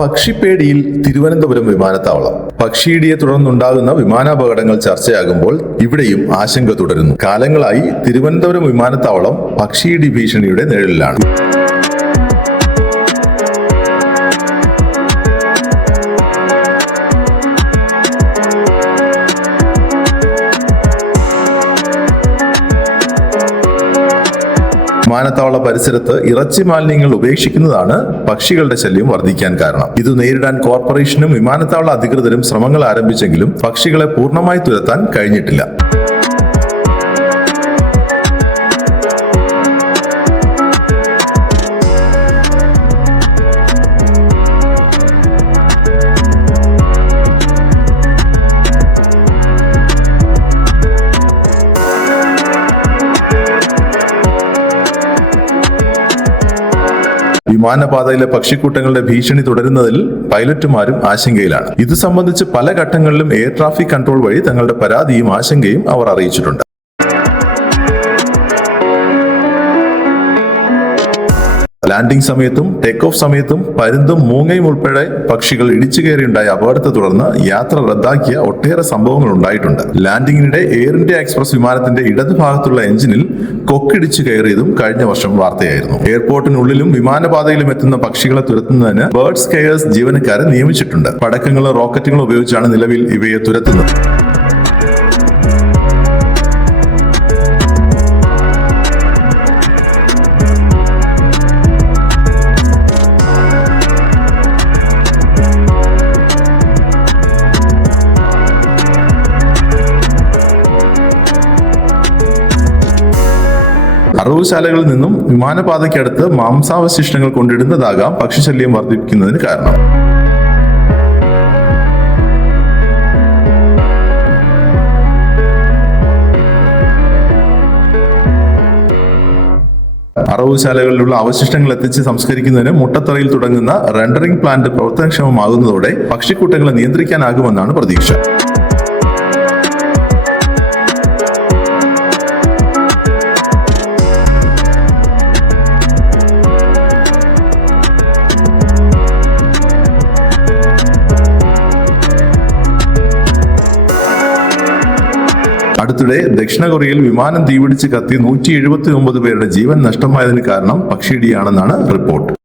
പക്ഷിപ്പേടിയിൽ തിരുവനന്തപുരം വിമാനത്താവളം. പക്ഷിയിടിയെ തുടർന്നുണ്ടാകുന്ന വിമാനാപകടങ്ങൾ ചർച്ചയാകുമ്പോൾ ഇവിടെയും ആശങ്ക തുടരുന്നു. കാലങ്ങളായി തിരുവനന്തപുരം വിമാനത്താവളം പക്ഷിയിടി ഭീഷണിയുടെ നിഴലിലാണ്. വിമാനത്താവള പരിസരത്ത് ഇറച്ചി മാലിന്യങ്ങൾ ഉപേക്ഷിക്കുന്നതാണ് പക്ഷികളുടെ ശല്യം വർദ്ധിക്കാൻ കാരണം. ഇത് നേരിടാൻ കോർപ്പറേഷനും വിമാനത്താവള അധികൃതരും ശ്രമങ്ങൾ ആരംഭിച്ചെങ്കിലും പക്ഷികളെ പൂർണ്ണമായി തുരത്താൻ കഴിഞ്ഞിട്ടില്ല. വിമാനപാതയിലെ പക്ഷിക്കൂട്ടങ്ങളുടെ ഭീഷണി തുടരുന്നതിൽ പൈലറ്റുമാരും ആശങ്കയിലാണ്. ഇത് സംബന്ധിച്ച് പല ഘട്ടങ്ങളിലും എയർ ട്രാഫിക് കൺട്രോൾ വഴി തങ്ങളുടെ പരാതിയും ആശങ്കയും അവർ അറിയിച്ചിട്ടുണ്ട്. ലാൻഡിംഗ് സമയത്തും ടേക്ക് ഓഫ് സമയത്തും പരുന്തും മൂങ്ങയും ഉൾപ്പെടെ പക്ഷികൾ ഇടിച്ചു കയറിയുണ്ടായ അപകടത്തെ തുടർന്ന് യാത്ര റദ്ദാക്കിയ ഒട്ടേറെ സംഭവങ്ങൾ ഉണ്ടായിട്ടുണ്ട്. ലാൻഡിങ്ങിനിടെ എയർ ഇന്ത്യ എക്സ്പ്രസ് വിമാനത്തിന്റെ ഇടതുഭാഗത്തുള്ള എഞ്ചിനിൽ കൊക്കിടിച്ചു കയറിയതും കഴിഞ്ഞ വർഷം വാർത്തയായിരുന്നു. എയർപോർട്ടിനുള്ളിലും വിമാനപാതയിലും എത്തുന്ന പക്ഷികളെ തുരത്തുന്നതിന് ബേർഡ്സ് കെയേഴ്സ് ജീവനക്കാരെ നിയമിച്ചിട്ടുണ്ട്. പടക്കങ്ങളും റോക്കറ്റുകളും ഉപയോഗിച്ചാണ് നിലവിൽ ഇവയെ തുരത്തുന്നത്. അറവുശാലകളിൽ നിന്നും വിമാനപാതയ്ക്കടുത്ത് മാംസാവശിഷ്ടങ്ങൾ കൊണ്ടിടുന്നതാകാം പക്ഷിശല്യം വർദ്ധിപ്പിക്കുന്നതിന് കാരണം. അറവുശാലകളിലുള്ള അവശിഷ്ടങ്ങൾ എത്തിച്ച് സംസ്കരിക്കുന്നതിന് മുട്ടത്തറയിൽ തുടങ്ങുന്ന റെൻഡറിംഗ് പ്ലാന്റ് പ്രവർത്തനക്ഷമമാകുന്നതോടെ പക്ഷിക്കൂട്ടങ്ങളെ നിയന്ത്രിക്കാനാകുമെന്നാണ് പ്രതീക്ഷ. അടുത്തിടെ ദക്ഷിണ കൊറിയയിൽ വിമാനം തീപിടിച്ച് കത്തി 179 പേരുടെ ജീവൻ നഷ്ടമായതിന് കാരണം പക്ഷിയിടിയാണെന്നാണ് റിപ്പോർട്ട്.